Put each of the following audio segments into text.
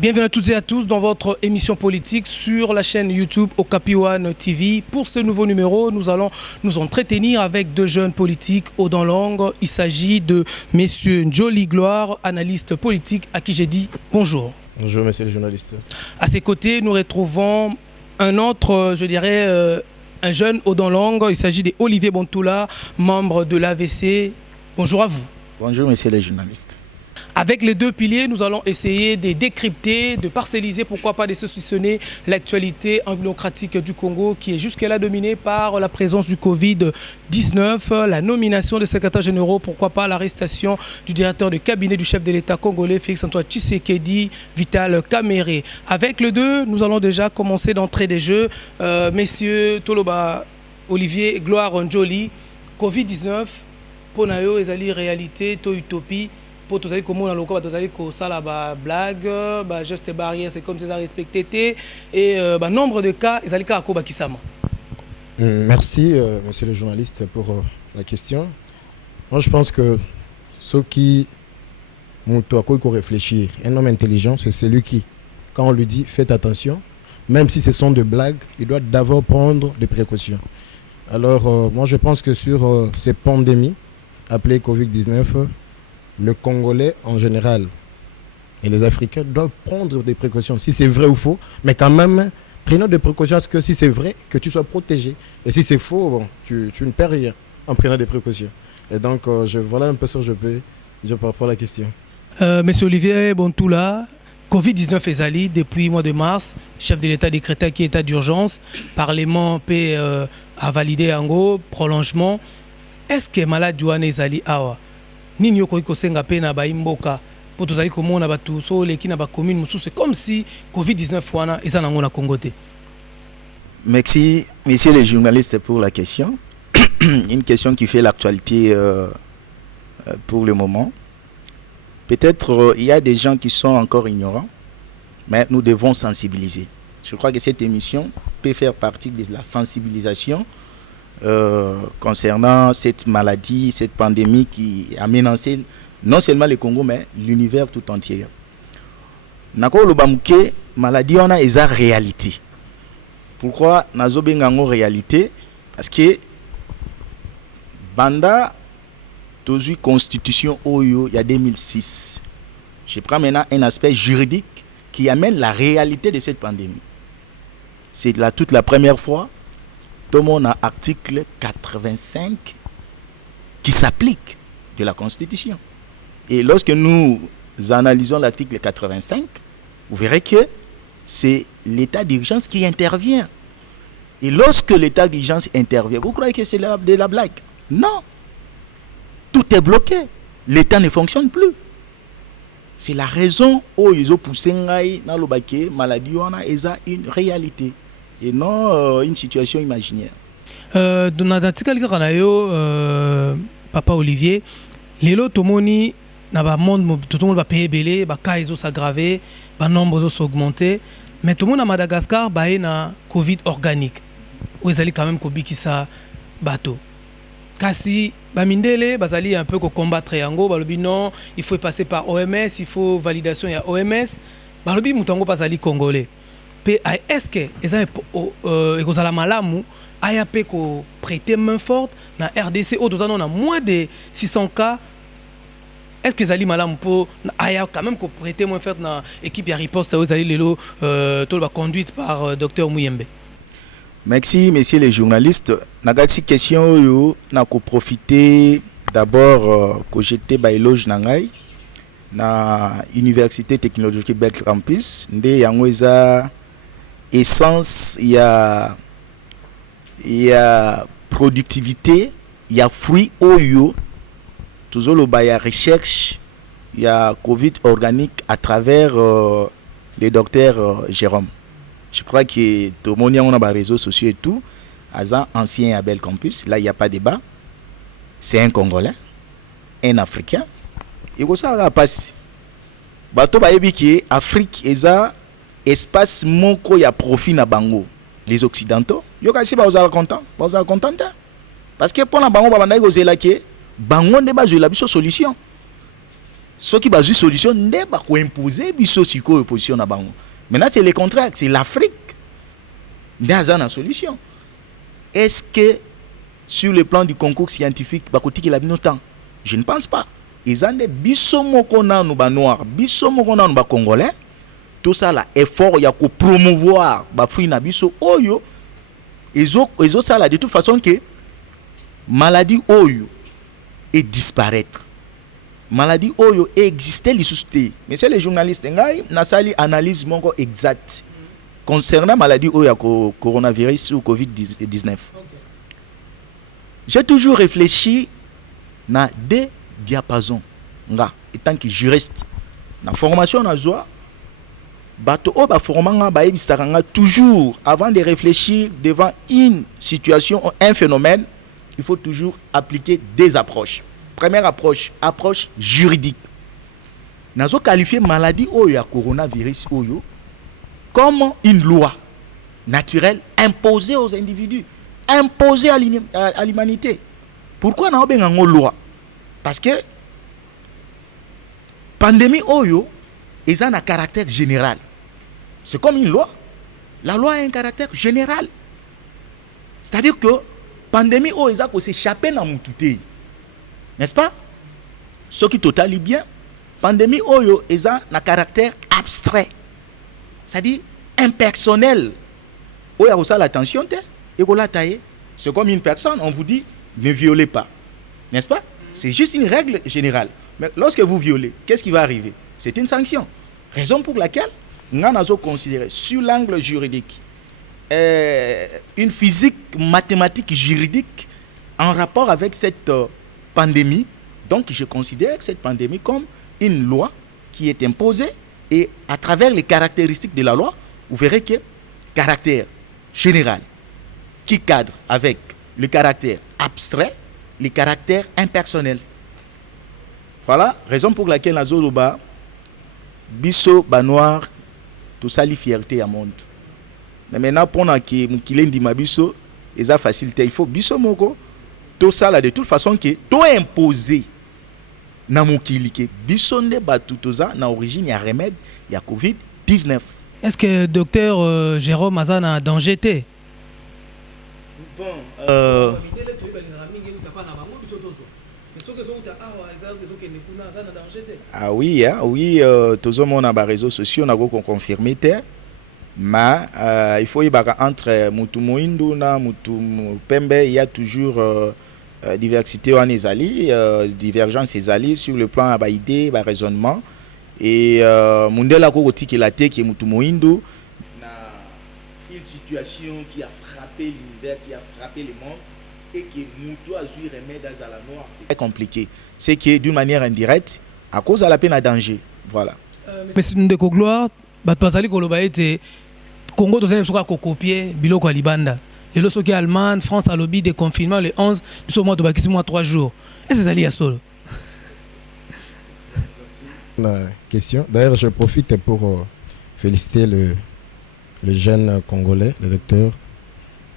Bienvenue à toutes et à tous dans votre émission politique sur la chaîne YouTube Okapi One TV. Pour ce nouveau numéro, nous allons nous entretenir avec deux jeunes politiques hauts dans langue. Il s'agit de messieurs Njoli Gloire, analyste politique, à qui j'ai dit bonjour. Bonjour, monsieur le journaliste. À ses côtés, nous retrouvons un autre, un jeune haut dans langue. Il s'agit d'Olivier Bontoula, membre de l'AVC. Bonjour à vous. Bonjour, monsieur le journaliste. Avec les deux piliers, nous allons essayer de décrypter, de parcelliser, pourquoi pas de saucissonner l'actualité démocratique du Congo qui est jusque-là dominée par la présence du Covid-19, la nomination des secrétaires généraux, pourquoi pas l'arrestation du directeur de cabinet du chef de l'État congolais, Félix-Antoine Tshisekedi, Vital Kamerhe. Avec les deux, nous allons déjà commencer d'entrée des jeux. Messieurs Toloba, Olivier, Gloire, Njoli, Covid-19, Ponayo, Ezali, réalité, to utopie. Pour tous les communs dans le cas, ça la blague, gestes barrières, c'est comme si ça respecté et nombre de cas, ils allaient à Koba Kisama. Merci, monsieur le journaliste, pour la question. Moi, je pense que ceux qui ont réfléchir, un homme intelligent, c'est celui qui, quand on lui dit faites attention, même si ce sont des blagues, il doit d'abord prendre des précautions. Alors, moi, je pense que sur ces pandémies appelées Covid-19, le Congolais en général et les Africains doivent prendre des précautions, si c'est vrai ou faux, mais quand même, prenons des précautions parce que si c'est vrai, que tu sois protégé. Et si c'est faux, bon, tu ne perds rien en prenant des précautions. Et donc, voilà un peu ce que je peux dire par rapport à la question. Monsieur Olivier Bontoula, Covid-19 ezali depuis le mois de mars, chef de l'État décrété qui est état d'urgence, Parlement a validé en gros prolongement. Est-ce que malade wana ezali awa? Nini yoko kosenga pe na baimboka po tozali komona batu so leki na ba commune mususu comme si Covid-19 wana eza nango na Congo te. Merci, messieurs les journalistes, pour la question. Une question qui fait l'actualité pour le moment. Peut-être il y a des gens qui sont encore ignorants, mais nous devons sensibiliser. Je crois que cette émission peut faire partie de la sensibilisation concernant cette maladie, cette pandémie qui a menacé non seulement le Congo, mais l'univers tout entier. Nako lobamke maladie on a esa réalité. Pourquoi nazo bengango réalité? Parce que banda tozu constitution oyo il y a 2006. Je prends maintenant un aspect juridique qui amène la réalité de cette pandémie. C'est là toute la première fois. Tout le monde a article 85 qui s'applique de la Constitution. Et lorsque nous analysons l'article 85, vous verrez que c'est l'état d'urgence qui intervient. Et lorsque l'état d'urgence intervient, vous croyez que c'est de la blague? Non. Tout est bloqué. L'état ne fonctionne plus. C'est la raison où ils ont poussé dans le baquet, maladie, on a une réalité. Et non une situation imaginaire. Dans l'article Papa Olivier, lelo tomoni na ba monde tout le monde va payer belé, ba cas ils ont s'aggravé, ba nombre ils ont augmenté, mais tout le monde à Madagascar ba na Covid organique. Où ils allaient quand même kobikisa bateau. Kasi ba mindele bazali un peu ko combattre yango, ba lobi non, il faut passer par OMS, il faut validation ya OMS. Ba lobi mutango bazali congolais. Est-ce que les malamu aya pe ko prêter main forte na RDC au dozano na moins de 600 cas? Est-ce que les malamu po aya quand même ko prêter main forte na équipe ya riposte aux ali lelo to ba conduite par docteur Muyembe? Merci, messieurs les journalistes. Nagati question yo na ko profiter d'abord que j'étais ba éloge nangai na Université technologique Bell Campus nde yango eza essence, il y a productivité, il y a fruit oyo, toujours le baya recherche, il y a Covid organique à travers le docteur Jérôme. Je crois que tout le monde a des réseaux sociaux et tout, Azan ancien à Bell Campus, là il n'y a pas de débat. C'est un Congolais, un Africain, et ça va passer. Bato ba ebiki Afrique eza espace moko ya profit na bango. Les occidentaux yo kasi ba ozala content parce que pour la bango ba bandai kozela ke bango nde ba jola biso solution. Ce qui va solution n'est pas imposer biso siko opposition na bango. Maintenant c'est le contraire, c'est l'Afrique. N'a une solution. Est-ce que sur le plan du concours scientifique bakoti ki la binotan? Je ne pense pas. Ils ont des biso moko na no ba noir, biso moko na no ba congolais. Tout ça là effort ya ko promouvoir ba fruit na biso oyo. Ils ont ça là de toute façon que maladie oyo et disparaître. Maladie oyo existait les susté. Mais c'est les journalistes ngai na sali analyse moko exact concernant maladie oyo coronavirus ou Covid-19. J'ai toujours réfléchi na deux diapasons nga étant que juriste na formation na zoa bato o ba formanga ba ebistakanga toujours avant de réfléchir devant une situation, un phénomène, il faut toujours appliquer des approches. Première approche juridique. Nazo qualifier maladie oyo ya coronavirus oyo comme une loi naturelle imposée aux individus, imposée à l'humanité. Pourquoi na obenga ngo loi? Parce que pandémie oyo est un caractère général. C'est comme une loi. La loi a un caractère général. C'est-à-dire que pandémie oyo est ko s'échapper na mututé. N'est-ce pas? Ce qui totalie bien, pandémie oyo est un caractère abstrait. C'est-à-dire impersonnel. Oyo a ça l'attention te et ko la tailler. C'est comme une personne, on vous dit ne violez pas. N'est-ce pas? C'est juste une règle générale. Mais lorsque vous violez, qu'est-ce qui va arriver? C'est une sanction. Raison pour laquelle nous avons considéré sur l'angle juridique une physique mathématique juridique en rapport avec cette pandémie. Donc je considère cette pandémie comme une loi qui est imposée et à travers les caractéristiques de la loi, vous verrez que caractère général qui cadre avec le caractère abstrait, le caractère impersonnel. Voilà, raison pour laquelle la Zoloba, biso banoir, tout ça, la fierté à monde. Mais maintenant, pendant qu'il est dit ma biso, c'est facilité. Il faut biso moko, tout ça là de toute façon que tout imposé. Na mokili ke biso nde batu tout ça, na origine ya remède, ya Covid-19. Est-ce que docteur Jérôme Azan a danger té? Bon, ah oui, tous on a des réseaux sociaux, on a confirmé, mais il faut y avoir entre Mutu Moindu na Mutu Pembe, il y a toujours diversité en ezali, divergence ezali sur le plan à idée, raisonnement et Mundela Kokoti qui la qui est Mutu Moindu, une situation qui a frappé l'univers, qui a frappé le monde. Et que Moutou a joué remède à la noire, c'est très compliqué. C'est que d'une manière indirecte, à cause de la peine à danger. Voilà. Mais c'est une de gloire, Bazali Koloba était Congo dans un soir copier Biloko Alibanda. Et le soki Allemagne, France a lobby des confinements le 11, nous sommes de Bakissi 3 jours. Et c'est allé à solo. La question. D'ailleurs, je profite pour féliciter le jeune Congolais, le docteur,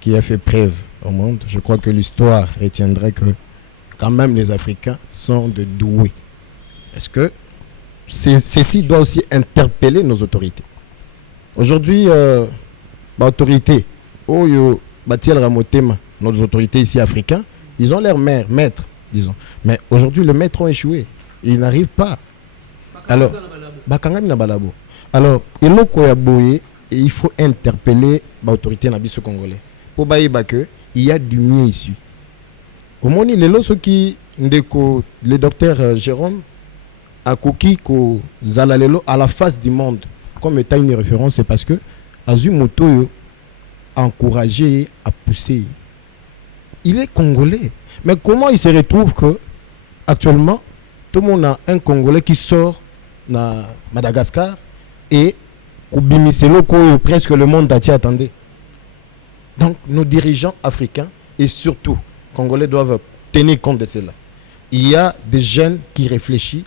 qui a fait preuve au monde. Je crois que l'histoire retiendrait que quand même les Africains sont de doués. Est-ce que ceci doit aussi interpeller nos autorités? Aujourd'hui, l'autorité, nos autorités ici africains, ils ont leur maître, disons. Mais aujourd'hui, les maîtres ont échoué. Ils n'arrivent pas. Alors, il faut interpeller l'autorité nabiso congolais. Pour que il y a du mieux ici. Au moment où le docteur Jérôme a coquille à la face du monde comme étant une référence, c'est parce que Azumoto a encouragé à pousser. Il est congolais. Mais comment il se retrouve que actuellement tout le monde a un Congolais qui sort de Madagascar et presque le monde attendait. Donc, nos dirigeants africains et surtout congolais doivent tenir compte de cela. Il y a des jeunes qui réfléchissent.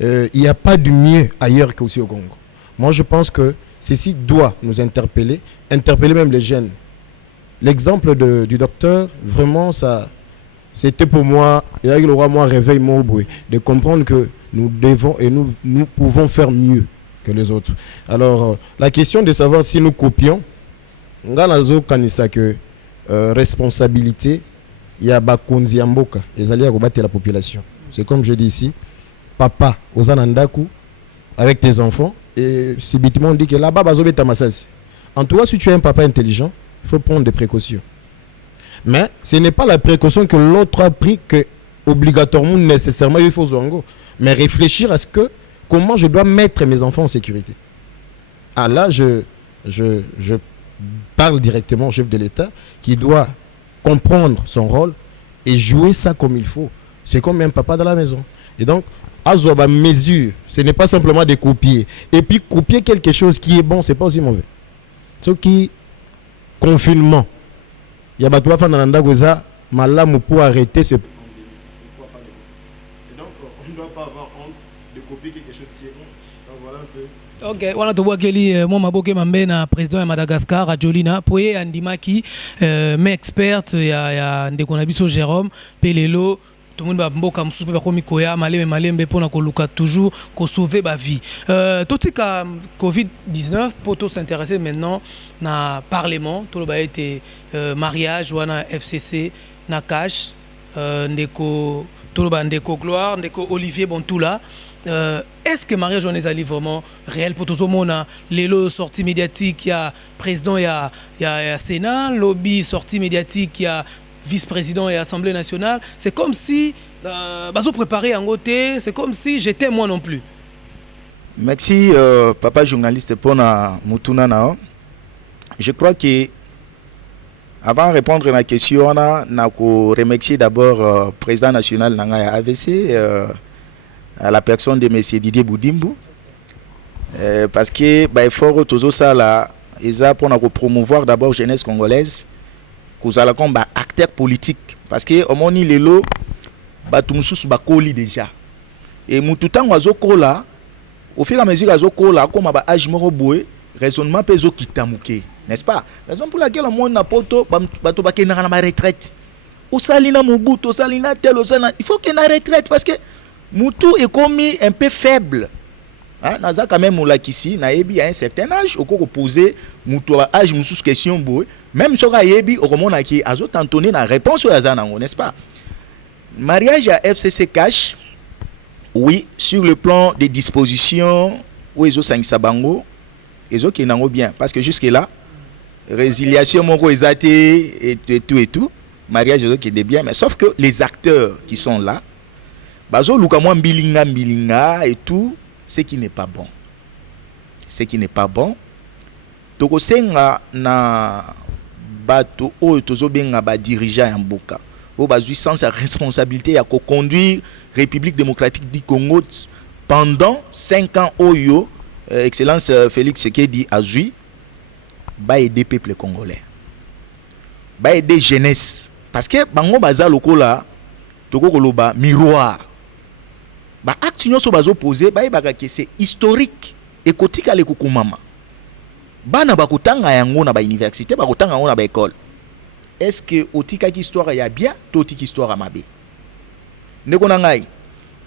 Il n'y a pas de mieux ailleurs qu'aussi au Congo. Moi, je pense que ceci doit nous interpeller même les jeunes. L'exemple du docteur, vraiment, ça, c'était pour moi, et avec le roi, moi, réveil, de comprendre que nous devons et nous pouvons faire mieux que les autres. Alors, la question de savoir si nous copions, nganazo kanisa que responsabilité, il y a bakonzi amboka, et à rebattre la population. C'est comme je dis ici, papa, aux anandaku, avec tes enfants, et subitement on dit que là-bas, bazobe tamassas. En tout cas, si tu es un papa intelligent, il faut prendre des précautions. Mais ce n'est pas la précaution que l'autre a pris que obligatoirement, nécessairement, il faut zongo. Mais réfléchir à ce que, comment je dois mettre mes enfants en sécurité. Ah là, je parle directement au chef de l'État qui doit comprendre son rôle et jouer ça comme il faut. C'est comme un papa dans la maison. Et donc, à mesure, ce n'est pas simplement de copier. Et puis, copier quelque chose qui est bon, ce n'est pas aussi mauvais. Ce qui, confinement, il y a des gens qui ont malamu pour arrêter ce. Et donc, on ne doit pas avoir honte de copier quelque chose qui est bon. Donc, voilà un peu. Ok, wana tobwakeli moi maboke mambe na président ya Madagascar Adjolina poye andimaki mais experte ya ndeko na biso Jérôme Pelelo tout le monde ba mboka mususu ba komi koya malembe pona ko luka toujours ko sauver ba vie totika Covid-19 pour s'intéresser maintenant na parlement tout le ba été mariage wana FCC na cash ndeko tout le ba ndeko Gloire ndeko Olivier Bontoula. Est-ce que Maria Joannès Ali vraiment réel pour tout le monde? Les lots sorties médiatiques, il y a président, il y a Sénat, lobby sortie médiatique, il y a vice-président et Assemblée nationale. C'est comme si bazo préparé en côté, c'est comme si j'étais moi non plus. Merci papa journaliste pour na mutuna. Je crois que avant de répondre à la question, on a remercier d'abord président national nanga AVC. À la personne de M. Didier Boudimbo parce que il faut toujours ça là pour promouvoir d'abord jeunesse congolaise que ça comme acteur politique parce que au moins les lots batumsusu bakoli déjà et mututango azokola au fur et à mesure azokola comme ba âge moko boy raisonnement peso kitamuke n'est-ce pas raison pour laquelle au monde na poto bato bakena na retraite au salina mobutu au salina tel au salina il faut qu'il na retraite parce que Moutou est commis un peu faible. Naza quand même moulakisi na yebi à un certain âge au cours poser Moutou à âge moussous question boy même sur la yebi au moment qui a tantonné la réponse au yazanango n'est-ce pas mariage à FCC cash oui sur le plan des dispositions où ils ont sabango ils ont qui n'ont bien parce que jusque là résiliation moko exaté et tout mariage qui est bien mais sauf que les acteurs qui sont là bazo lukamwa mbilinga et tout ce qui n'est pas bon. Ce qui n'est pas bon. Toko senga na bato o tozo benga ba dirigeant en mboka. O bazui sans sa responsabilité à conduire République démocratique du Congo pendant 5 ans oyo excellence Félix Tshisekedi azui ba aider peuple congolais. Ba aider jeunesse parce que bango baza lokola toko koloba miroir. Acte nyonso bazo posé que c'est historique et kotika le kukumama bana bakutanga yango na ba université bakutanga yango na ba école est-ce que otika ki histoire ya bien totika histoire mabe ndeko na ngai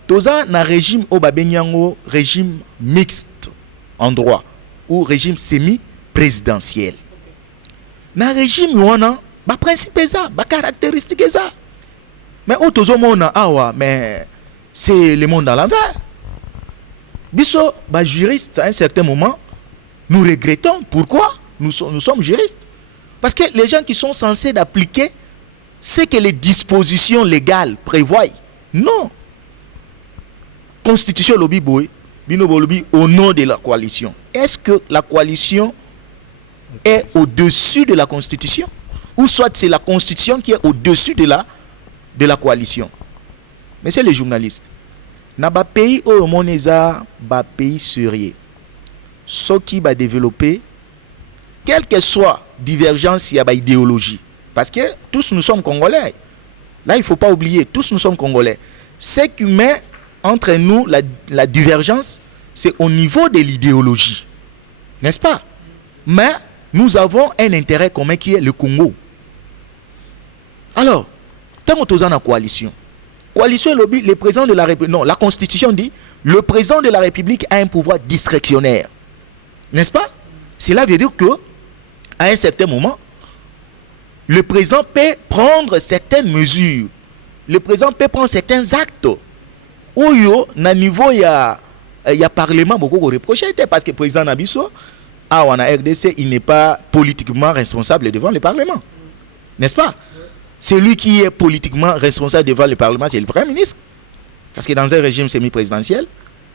toza na régime o babenyango régime mixte en droit ou régime semi présidentiel na régime wana ba principe ça ba caractéristique ça mais o tozo mona awa mais c'est le monde à l'envers. Biso, juriste, à un certain moment, nous regrettons. Pourquoi nous sommes juristes. Parce que les gens qui sont censés d'appliquer ce que les dispositions légales prévoient. Non. Constitution lobby boy, bino lobby au nom de la coalition. Est-ce que la coalition est au-dessus de la Constitution? Ou soit c'est la Constitution qui est au-dessus de la coalition? Mais c'est les journalistes. Dans les pays où on est un pays sérieux, ce qui va développer, quelle que soit divergence, il y a une idéologie. Parce que tous nous sommes Congolais. Là, il ne faut pas oublier, tous nous sommes Congolais. Ce qui met entre nous la divergence, c'est au niveau de l'idéologie. N'est-ce pas? Mais nous avons un intérêt commun qui est le Congo. Alors, tant qu'on est en coalition, Coalition lobby, le président de la République, non, la Constitution dit, le président de la République a un pouvoir discrétionnaire. N'est-ce pas? Cela veut dire que, à un certain moment, le président peut prendre certaines mesures. Le président peut prendre certains actes. Où na niveau il y a parlement beaucoup reproché parce que le président Nabiso en RDC il n'est pas politiquement responsable devant le parlement, n'est-ce pas? Celui qui est politiquement responsable devant le parlement, c'est le premier ministre, parce que dans un régime semi-présidentiel,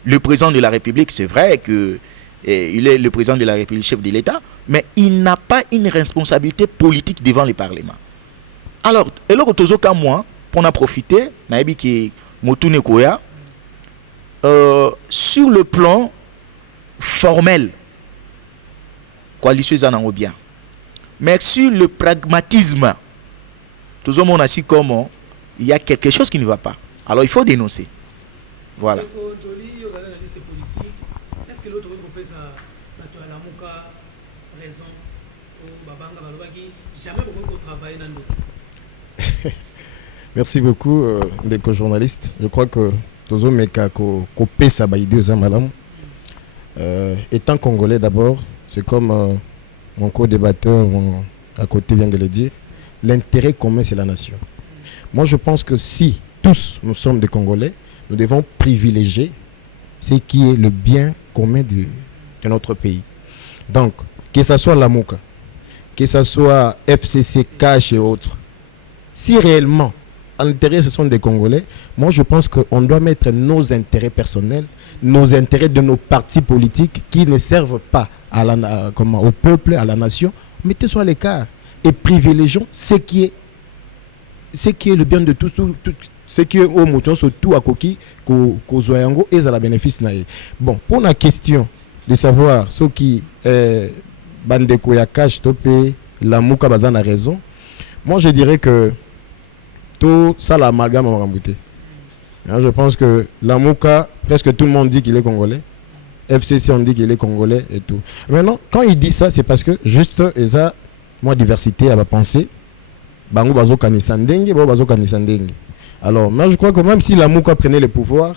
le président de la République, c'est vrai que il est le président de la République, chef de l'État, mais il n'a pas une responsabilité politique devant le parlement. Alors, et là tozo ka moi pour en profiter, naebi ki motune koya sur le plan formel, coalition en bien, mais sur le pragmatisme, tout le monde a dit comment il y a quelque chose qui ne va pas. Alors il faut dénoncer. Voilà. Est-ce que l'autre peut la Mouka raison pour Babanga Balobaki jamais beaucoup travailler dans d'autres? Merci beaucoup, des co-journalistes. Je crois que Tozo Meka Kopé Sabaïdi aux Amalam. Étant congolais d'abord, c'est comme mon co-débatteur à côté vient de le dire, l'intérêt commun c'est la nation. Moi je pense que si tous nous sommes des Congolais, nous devons privilégier ce qui est le bien commun de notre pays. Donc, que ce soit la Mouka, que ce soit FCC, Cash et autres, si réellement l'intérêt ce sont des Congolais, moi je pense qu'on doit mettre nos intérêts personnels, nos intérêts de nos partis politiques qui ne servent pas au peuple, à la nation, mettez sur l'écart et privilégions ce qui est le bien de tous, ce qui est au mouton, surtout à Koki, Kozoyango et à la bénéfice naïe. Bon, pour la question de savoir ce qui est Bandeko Yakash, Topé, la Mouka Bazan a raison, moi je dirais que tout ça l'amalgame en rambouté. Je pense que la Mouka, presque tout le monde dit qu'il est congolais. FCC on dit qu'il est congolais et tout. Maintenant, quand il dit ça, c'est parce que juste, et ça, moi diversité à ma pensée, Bango Bazo Kanisandenge, Bazo Kanisandenge. Alors, moi je crois que même si la Mouka prenait le pouvoir,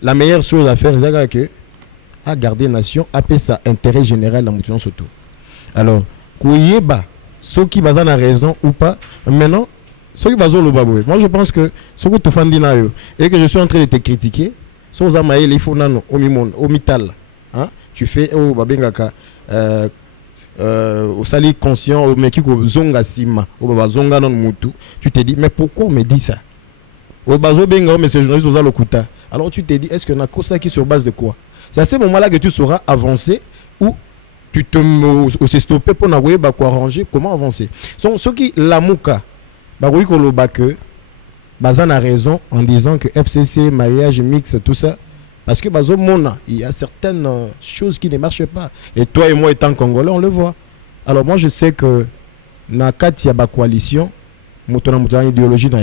la meilleure chose à faire, c'est que à garder nation, à paix ça intérêt général dans mouton surtout. Alors, Kouyeba, ceux qui basent a raison ou pas, maintenant, ceux qui basent le baboué. Moi je pense que ceux qui te font dire et que je suis en train de te critiquer, ceux qui ont les faux nano au mital, hein, tu fais au babengaka. Au sali conscient au meki ko zonga sima au baba zonga non mutu, tu te dis mais pourquoi on me dit ça au bazo benga mais ce journaliste aux lokuta. Alors tu te dis est-ce que na kosa qui sur base de quoi? C'est à ce moment là que tu sauras avancer ou tu te aussi stopper pour n'avoir pas quoi arranger comment avancer. Sont ceux qui la mouka ba oui ko lo ba que bazan a raison en disant que FCC mariage mixte tout ça. Parce que bazo mona, il y a certaines choses qui ne marchent pas. Et toi et moi étant congolais, on le voit. Alors moi je sais que na kati ya ba coalition, mutona idéologie na.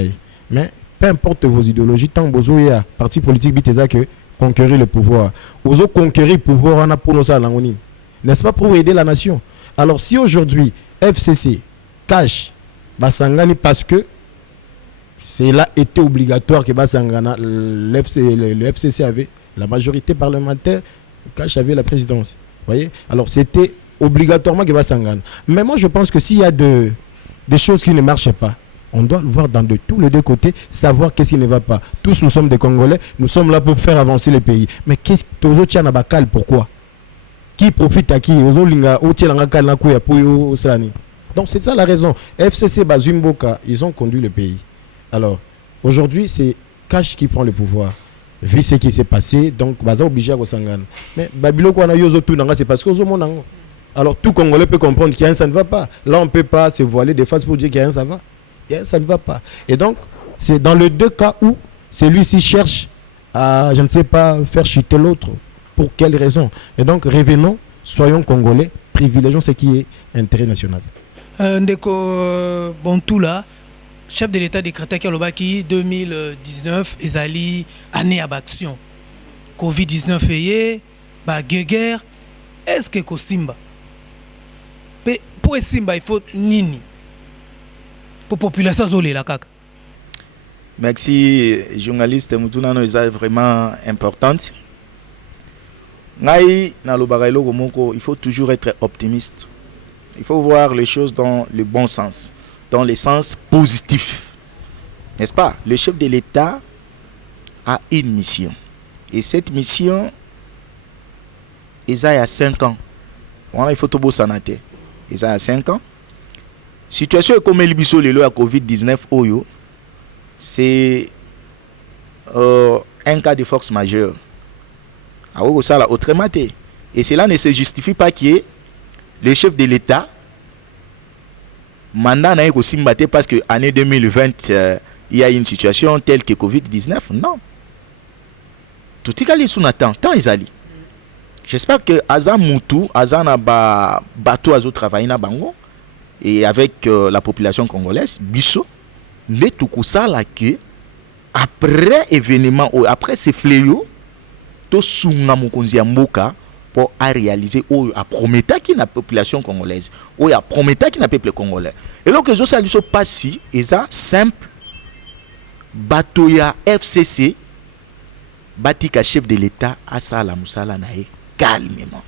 Mais peu importe vos idéologies, tant bozo ya parti politique biteza que conquérir le pouvoir. Ozo conquérir le pouvoir on a pour nous langoni. N'est-ce pas pour aider la nation? Alors si aujourd'hui FCC cache basangani parce que c'est là été obligatoire que basangana le FCC avait la majorité parlementaire, Cash avait la présidence. Voyez? Alors c'était obligatoirement qu'il va s'engager. Mais moi je pense que s'il y a des choses qui ne marchent pas, on doit le voir de tous les deux côtés, savoir qu'est-ce qui ne va pas. Tous nous sommes des Congolais, nous sommes là pour faire avancer le pays. Mais qu'est-ce que tu as bakal pourquoi? Qui profite à qui? Donc c'est ça la raison. FCC Bazumboka, ils ont conduit le pays. Alors aujourd'hui c'est Cash qui prend le pouvoir. Vu ce qui s'est passé, donc baza obligé à Sangana. Mais Babilo qu'on a yozo tout c'est parce que monango. Alors tout Congolais peut comprendre qu'il y a un ça ne va pas. Là on ne peut pas se voiler des faces pour dire qu'il y a un ça va. Il y a un ça ne va pas. Et donc c'est dans les deux cas où celui-ci cherche à je ne sais pas faire chuter l'autre. Pour quelle raison? Et donc revenons, soyons Congolais, privilégions ce qui est intérêt national. Ndeko Bontou là. Chef de l'État décrété que Lobaki 2019 ezali année à action. Covid-19 ayé, ba guerre. Est-ce que Kosimba pour Simba il faut nini pour population zolé la kaka? Merci, journaliste Mutuna, nous est vraiment importante. Il faut toujours être optimiste. Il faut voir les choses dans le bon sens, dans le sens positif. N'est-ce pas? Le chef de l'État a une mission. Et cette mission, il y a 5 ans. Voilà, il faut tout s'en attendre. Il y a 5 ans. Situation comme le biso le à COVID-19 Oyo, c'est un cas de force majeure. Et cela ne se justifie pas que le chef de l'État mandat n'a aussi battu parce que année 2020 il y a une situation telle que COVID-19. Non. Tout est sous Nathan. Tant ils allaient. J'espère que Azam Moutou, Azan a bateau à travailler na bango et avec la population congolaise, biso, les tout ça là que après événement, après ces fléaux, tout sunga mukonzi ya mboka pour réaliser ou à promettre qui la population congolaise ou à promettre qui la peuple congolais. Et donc les autres sont passés et ça simple bateau ya FCC batika chef de l'État à ça la musala nae calmement.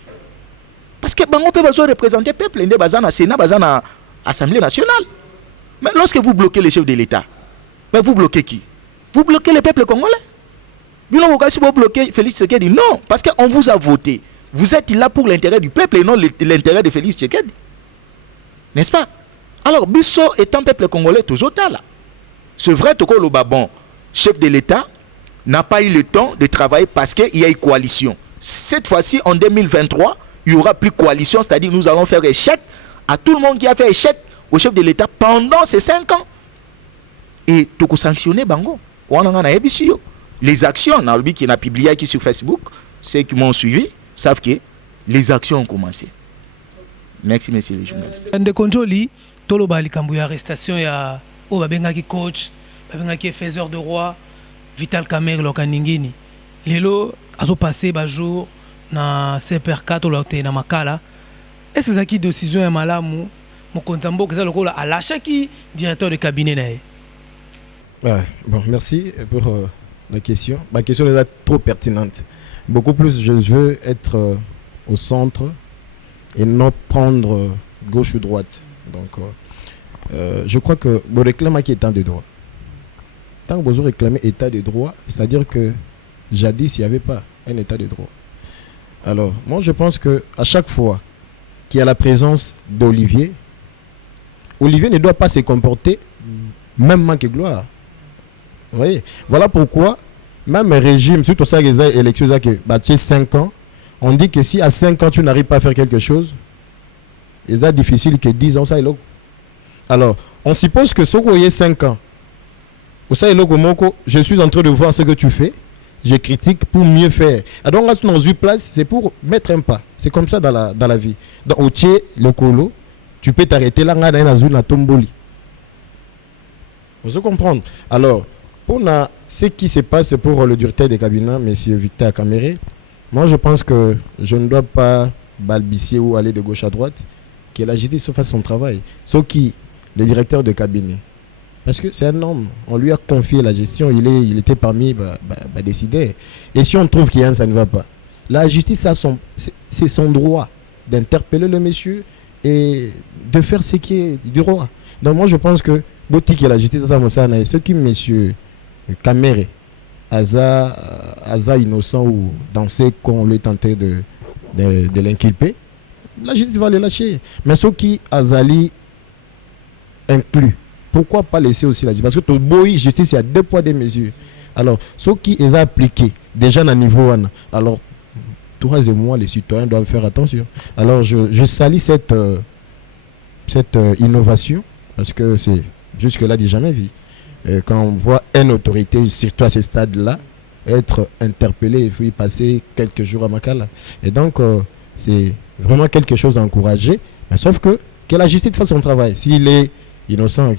Parce que bango peut besoin représenter peuple ndé bazana Sénat bazana Assemblée nationale. Mais lorsque vous bloquez le chef de l'État, mais vous bloquez qui? Vous bloquez le peuple congolais. Si vous bloquez Félix Tshisekedi, non, parce qu'on vous a voté. Vous êtes là pour l'intérêt du peuple et non l'intérêt de Félix Tshisekedi. N'est-ce pas? Alors, Bisso étant peuple congolais, toujours là. C'est vrai que le babon, chef de l'État, n'a pas eu le temps de travailler parce qu'il y a une coalition. Cette fois-ci, en 2023, il n'y aura plus coalition, c'est-à-dire nous allons faire échec à tout le monde qui a fait échec au chef de l'État pendant ces 5 ans. Et tout sanctionner Bango. Les actions, qui n'a publié ici sur Facebook, ceux qui m'ont suivi savent que les actions ont commencé. Merci, messieurs les journalistes. De contrôle, toloba likambu ya arrestation ya o babengaki coach, babengaki faiseur de roi, Vital Kamerhe lokaningini. Lelo azo passé ba jour na CPR4 lote na makala. Est-ce que ça qui décision ya malamu mokonzambo que ça lokola a lâché qui directeur de cabinet nae. Ouais, bon, merci pour la question. Ma question est trop pertinente. Beaucoup plus, je veux être au centre et non prendre gauche ou droite. Donc, je crois que vous réclamez qui est état de droit. Tant que vous réclamez état de droit, c'est-à-dire que jadis, il n'y avait pas un état de droit. Alors, moi, je pense qu'à chaque fois qu'il y a la présence d'Olivier, Olivier ne doit pas se comporter même que gloire. Vous voyez? Voilà pourquoi, même un régime, surtout ça, les élections, que 5 ans, on dit que si à 5 ans tu n'arrives pas à faire quelque chose, c'est difficile que 10 ans, ça est là. Alors, on suppose que ce qu'on y est 5 ans, je suis en train de voir ce que tu fais, je critique pour mieux faire. Et donc, dans une place, c'est pour mettre un pas. C'est comme ça dans la vie. Donc, au Tché, le colo, tu peux t'arrêter là, dans la zone à Tomboli. Vous comprenez? Alors, pour ce qui se passe pour le directeur de cabinet, M. Vital Kamerhe, moi je pense que je ne dois pas balbutier ou aller de gauche à droite, que la justice fasse son travail. Sauf qui, le directeur de cabinet, parce que c'est un homme, on lui a confié la gestion, il était parmi décideurs. Et si on trouve qu'il y a ça ne va pas, la justice c'est son droit d'interpeller le monsieur et de faire ce qui est du droit. Donc moi je pense que boutique et la justice ça ce qui monsieur Kamerhe Aza innocent ou dans ce qu'on lui tentait de l'inculper, la justice va le lâcher. Mais ceux qui Azali inclus, pourquoi pas laisser aussi la justice? Parce que la justice, il y a 2 poids 2 mesures. Alors, ceux qui les ont appliqués déjà à niveau 1, alors toi et moi, les citoyens doivent faire attention. Alors, je salue cette innovation parce que c'est jusque-là du jamais vu. Quand on voit une autorité, surtout à ce stade-là, être interpellé et puis passer quelques jours à Makala. Et donc, c'est vraiment quelque chose à encourager. Mais sauf que la justice fasse son travail. S'il est innocent,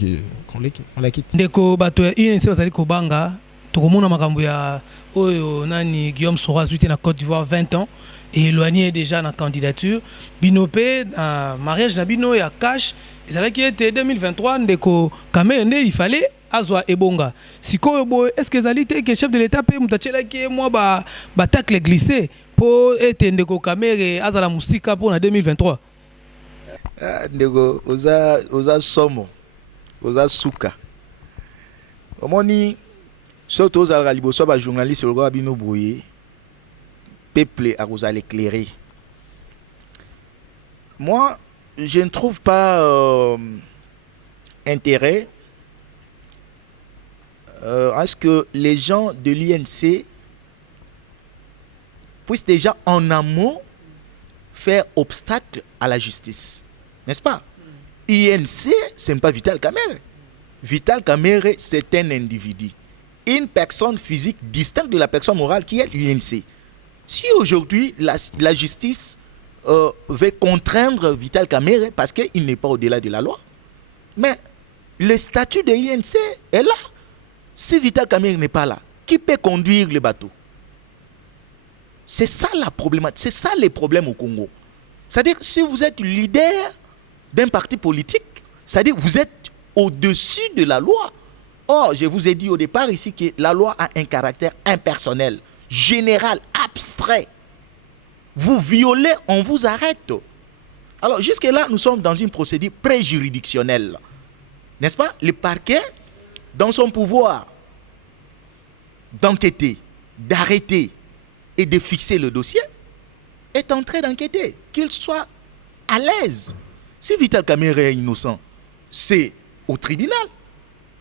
qu'on la quitte. Ndeko bato ya UNC bazali kobanga tokomona makambo ya oyo nani Guillaume Sora zuite na Côte d'Ivoire 20 ans et éloigné déjà na candidature binope na mariage na bino ya cash ezalaki ete 2023 ndeko Kamere nde il fallait azwa ebonga sikoyo boye est-ce que ezali te que chef de l'état pe mutu atielaki mwa batacle glissé po ete ndeko Kamere azala musika mpona 2023? Ndeko oza somo oza suka omoni surtout ozalaka liboso ba journaliste lokola bino boye peuple akozala éclairé. Moi je ne trouve pas intérêt à ce que les gens de l'INC puissent déjà en amont faire obstacle à la justice. N'est-ce pas? INC, ce n'est pas Vital Kamerhe. Vital Kamerhe, c'est un individu. Une personne physique distincte de la personne morale qui est l'INC. Si aujourd'hui, la justice veut contraindre Vital Kamerhe parce qu'il n'est pas au-delà de la loi, mais le statut de l'INC est là. Si Vital Kamerhe n'est pas là, qui peut conduire le bateau? C'est ça la problématique, c'est ça les problèmes au Congo. C'est-à-dire que si vous êtes leader d'un parti politique, c'est-à-dire que vous êtes au-dessus de la loi. Or, je vous ai dit au départ ici que la loi a un caractère impersonnel, général, abstrait. Vous violez, on vous arrête. Alors, jusque-là, nous sommes dans une procédure pré-juridictionnelle. N'est-ce pas? Le parquet, dans son pouvoir d'enquêter, d'arrêter et de fixer le dossier, est en train d'enquêter, qu'il soit à l'aise. Si Vital Kamerhe est innocent, c'est au tribunal.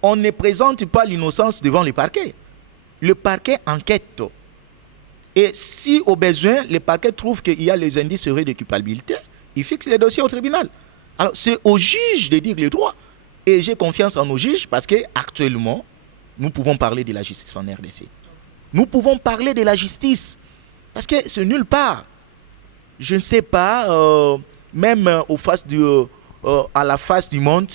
On ne présente pas l'innocence devant le parquet. Le parquet enquête. Et si au besoin, le parquet trouve qu'il y a les indices de culpabilité, il fixe le dossier au tribunal. Alors c'est au juge de dire le droit. Et j'ai confiance en nos juges parce qu'actuellement, nous pouvons parler de la justice en RDC. Nous pouvons parler de la justice parce que c'est nulle part. Je ne sais pas, même à la face du monde,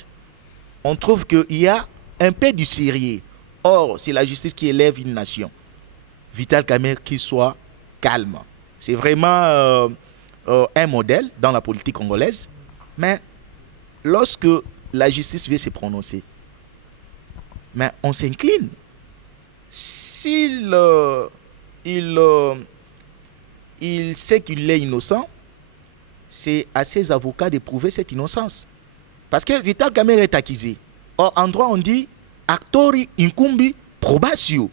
on trouve qu'il y a un peu du sérieux. Or, c'est la justice qui élève une nation. Vital Kamerhe qui soit calme. C'est vraiment un modèle dans la politique congolaise. Mais lorsque la justice veut se prononcer, mais on s'incline. S'il sait qu'il est innocent, c'est à ses avocats de prouver cette innocence. Parce que Vital Kamerhe est accusé. Or, en droit, on dit actori incumbi probatio.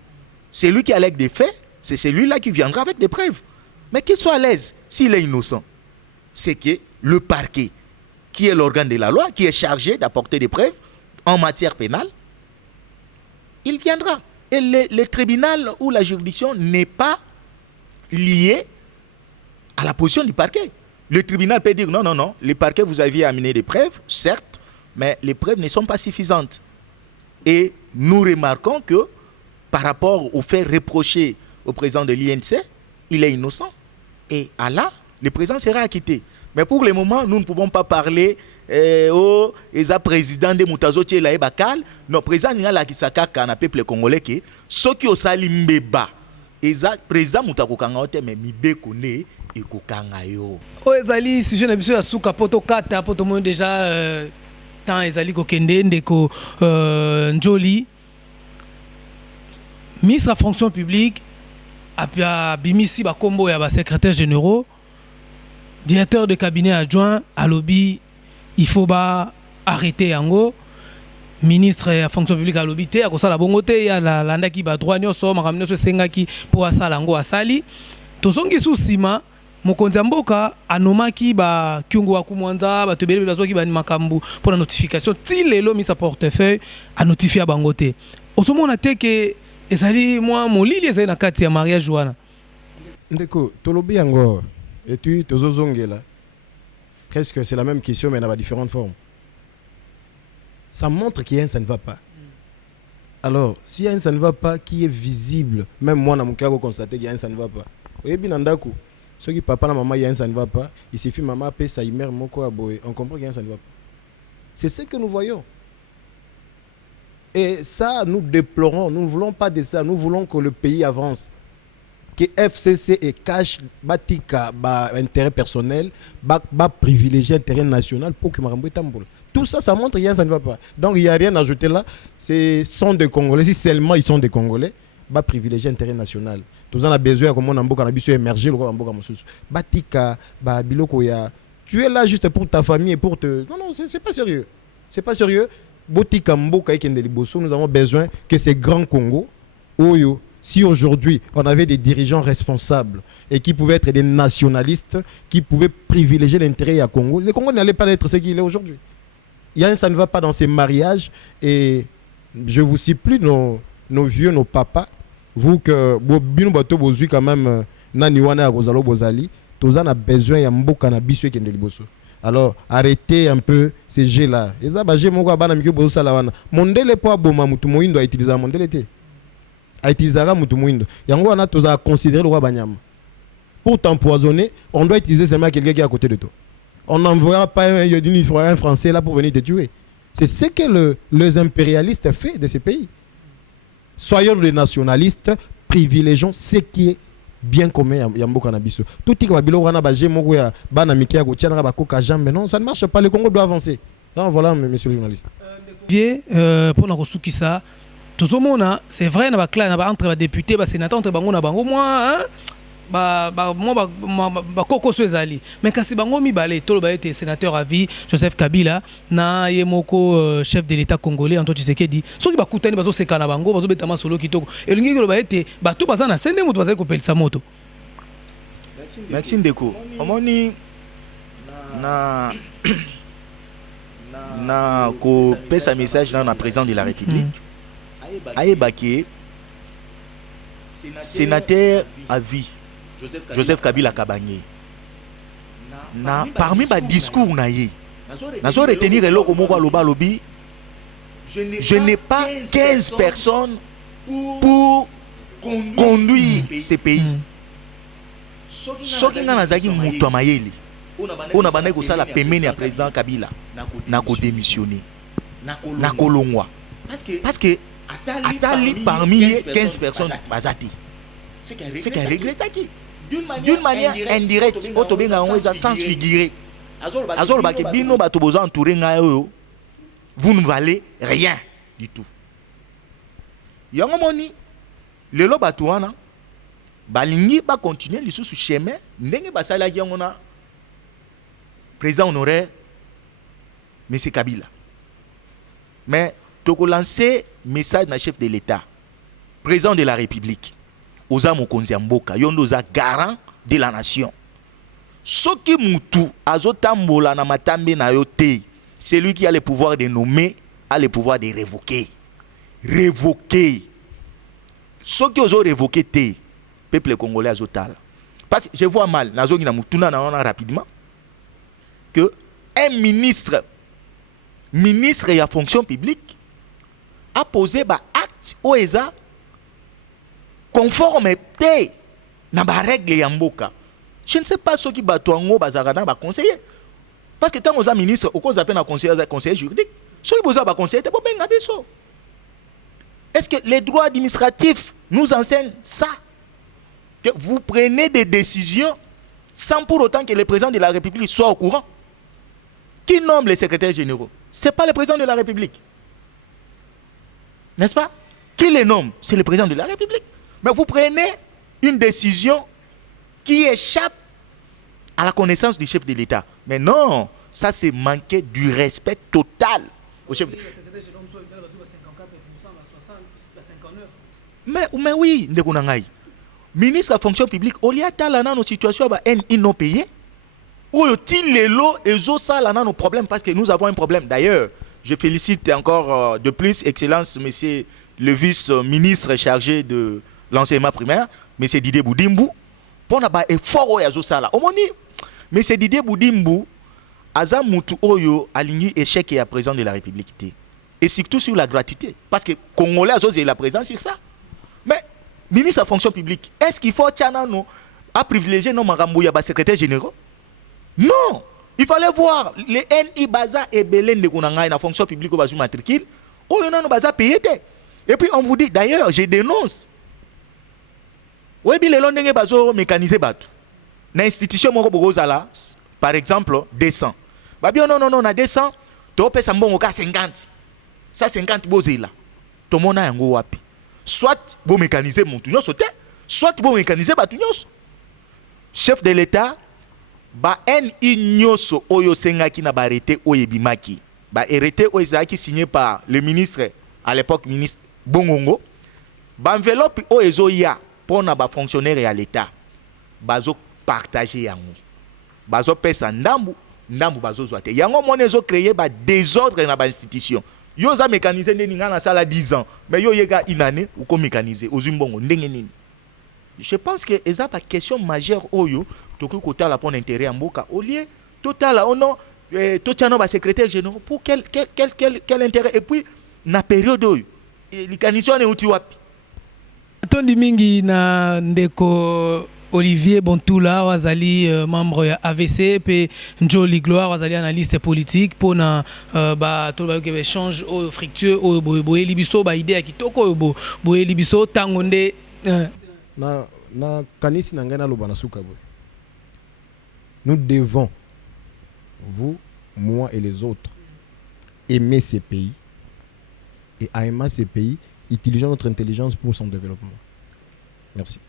C'est lui qui allègue des faits, c'est celui-là qui viendra avec des preuves. Mais qu'il soit à l'aise, s'il est innocent, c'est que le parquet, qui est l'organe de la loi, qui est chargé d'apporter des preuves en matière pénale, il viendra. Et le tribunal ou la juridiction n'est pas lié à la position du parquet. Le tribunal peut dire non, non, non, le parquet vous aviez amené des preuves, certes, mais les preuves ne sont pas suffisantes. Et nous remarquons que par rapport aux faits reprochés au président de l'INC, il est innocent. Et à là, le président sera acquitté. Mais pour le moment, nous ne pouvons pas parler au président de Moutazo Tchela et Bakal. Non, président n'a la kisaka kana peuple congolais qui ceux qui ont sali mbeba. Eza président Moutako Kangaote mais mibe kone et kokanga yo. O ezali sujet na biso ya suka poto kata poto mo déjà tant ezali ko kende ndeko Njoli ministre de la fonction publique a bimisi ba kombo ya ba secrétaire généraux, directeur de cabinet adjoint à lobby, il faut ba arrêter yango. Ministre de la fonction publique à lobby te akosala bongo te ya la landaki ba droit nyoso makamno so sengaki po asala ngo asali tozongi susima mokonzi ya mboka anomaki ba kyungu wa kumwanza ba tebele bazwaki ba makambu pour la notification ti lelo mi sa portefeuille a notifier bango te osomona te ke ezali moi molili ezali na kati ya mariage wana ndeko tolobi yango et tu tozozongela presque c'est la même question mais dans différentes formes. Ça montre qu'il y a un ça ne va pas. Alors, s'il y a un ça ne va pas qui est visible, même moi, dans mon cas, je constate qu'il y a un ça ne va pas. Et bien, ceux qui papa, la maman, il y a un ça ne va pas. Il suffit maman paie ça, il meurt, on comprend qu'il y a un ça ne va pas. C'est ce que nous voyons. Et ça, nous déplorons. Nous ne voulons pas de ça. Nous voulons que le pays avance. Que FCC et cache batika intérêt personnel, privilégier intérêt national pour que Marambo tamboule. Tout ça, ça montre rien, ça ne va pas. Donc il n'y a rien à ajouter là. Ce sont des Congolais. Si seulement ils sont des Congolais, bah privilégier l'intérêt national. Tous on a besoin comme on a beaucoup émerger le quoi mboka mususu. Batika, ba biloko ya. Tu es là juste pour ta famille et pour te. Non, c'est pas sérieux. C'est pas sérieux. Botika mboka ekende liboso, nous avons besoin que ces grands Congo, oyo. Si aujourd'hui on avait des dirigeants responsables et qui pouvaient être des nationalistes, qui pouvaient privilégier l'intérêt à Congo, le Congo n'allait pas être ce qu'il est aujourd'hui. Ça ne va pas dans ces mariages et je vous cite plus nos vieux, nos papas. Vous que bino bato bozui quand même nani wana ya kozalo bozali, toza na besoin ya mboka na biso ekende liboso. Alors arrêtez un peu ces jeux là. Eza ba jeu moko bana mikyo bozo sala wana. Mondele po aboma mutu moyindo a utiliser mondele te. A utiliser mutu moyindo. Yango wana toza considérer le roi banyama. Pour t'empoisonner, on doit utiliser seulement quelqu'un qui est à côté de toi. On n'envoie pas un Français là pour venir te tuer. C'est ce que les impérialistes font de ces pays. Soyons les nationalistes, privilégions ce qui est bien commun. Tout ce qui est non, ça ne marche pas. Le Congo doit avancer. Donc voilà, monsieur le journaliste. Pour nous ça, tout le monde, c'est vrai, entre les députés, les sénateurs, entre les moi, koko swezali mais kasi bango mibale tolo ba été sénateur à vie Joseph Kabila na yemoko chef de l'état congolais Antoine Tshisekedi soki bakutani bazo sekana bango bazo betama solo kitoko elingi ko ba été bato bazana sende moto bazali ko pelisa moto Maxime Deko omoni na ko pesa message na président de la République ayebaki sénateur à vie Joseph Kabila Kabangé. Parmi les discours, je retenir eloko moko aloba lobi. Je n'ai pas 15 personnes pour conduire ce pays. Soki nga nazaki mutu amayeli. On a bandé ko sala pemene ya président Kabila na ko démissionner. Na kolongwa. Parce que atali parmi 15 personnes bazati. C'est qu'un regrettaki. D'une manière indirecte, sans figurer. Vous ne valez rien du tout. Yangomoni, le lobatouana, balingi ba continuer le sous chemin, ndenge basala yangona président honoraire, M. Kabila. Mais toko lancer message na chef de l'État, président de la République. Oza mokonzi mboka yondo za garant de la nation soki mutu azotambola na matambe na yo te c'est lui qui a le pouvoir de nommer a le pouvoir de révoquer soki ozo révoquer te peuple congolais azotala parce que je vois mal nazongi na mutuna na wana rapidement que un ministre et à fonction publique a posé ba acte oeza conformété na ba règle ya mboka. Je ne sais pas ce qui batouango bazarana ba conseiller. Parce que tant aux ministres au cause appelle un conseiller juridique. Ce qui besoin ba conseiller te benga beso. Est-ce que les droits administratifs nous enseignent ça? Que vous prenez des décisions sans pour autant que le président de la République soit au courant. Qui nomme les secrétaires généraux? C'est pas le président de la République. N'est-ce pas? Qui les nomme? C'est le président de la République. Mais vous prenez une décision qui échappe à la connaissance du chef de l'État. Mais non, ça c'est manquer du respect total au chef de l'État. Mais oui, ministre de la fonction publique, au lieu de nos situations, ils n'ont payé. Ou nos problèmes parce que nous avons un problème. D'ailleurs, je félicite encore de plus, Excellence, monsieur le vice-ministre chargé de l'enseignement primaire, M. Didier Boudimbu, pour un effort à Zosala. Au moment M. Didier Boudimbu, Aza Moutou Oyo, aligné échec et à président de la République. Et surtout sur la gratuité. Parce que Congolais a la présence sur ça. Mais, ministre de la fonction publique, est-ce qu'il faut Tchanano à privilégier nos marambouya secrétaire généraux? Non! Il fallait voir les NI Baza et Belen de Gounanga dans la fonction publique au Bazou matricule. Oh, non, non, Baza payé. Et puis on vous dit, d'ailleurs, je dénonce. Oui, bien, les Londres bazo mécanisé batu. Dans l'institution Morobozala, par exemple, descend. Bah bien, non, on a descend. topesa mbongo ka 50 ça 50 bozela tomona yango wapi soit bo mécaniser montu nyonso te soit bo mécaniser batu nyonso chef de l'état ba en nyonso oyo sengaki na ba arrêté oyebimaki ba arrêté oyo ezaki signé par le ministre à l'époque ministre Bongongo ba enveloppe oyo ezoya pona ba fonctionnaire ya l'état bazo partager yango bazo pesa ndambu bazo zoate yango mona ezo créer ba désordre na ba institution yo za mécaniser ndeni nga na sala 10 ans mais yo yeka une année ou ko mécaniser ozumbongo ndenge nini. Je pense que eza ba question majeure oyo toki kotala pour intérêt ya mboka au lieu totala ono totiano ba secrétaire général pour quel intérêt et puis na période oyo likanisi wana uti wapi tondi mingi na ndeko Olivier Bontula wazali membre ya AVC pe Njoli Gloire wazali analyste politique pona ba to ba ke échange au fructueux au boye libiso ba idée ya kitoko boye libiso tangonde na kanisi na ngana loba na suka boye. Nous devons, vous, moi et les autres, aimer ces pays et à aimer ces pays, utiliser notre intelligence pour son développement. Merci.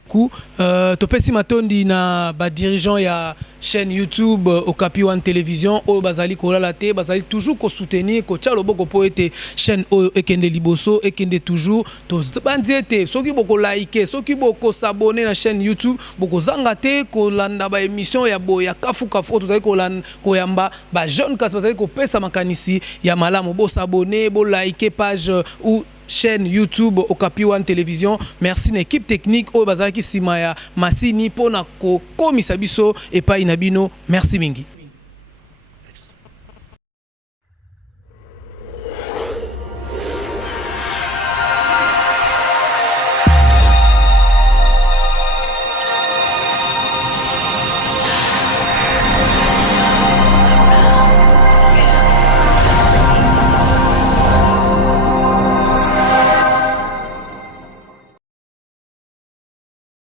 Topesi matondi na ba dirigeant ya chaîne YouTube Okapi One Télévision o bazali kolala te bazali toujours ko soutenir ko tcha loboko po ete chaîne o ekende liboso ekende toujours to bandiete soki boko like soki boko s'abonner na chaîne YouTube boko zanga te ko landa ba émission ya boya kafu to zali ko lan ko yamba ba jeune kasi bazali ko pesa makanisi ya malamu bo s'abonner bo like page ou chaîne YouTube Okapi One Télévision. Merci à l'équipe technique au bazaki simaya masini pona ko komisa biso et pas inabino. Merci mingi.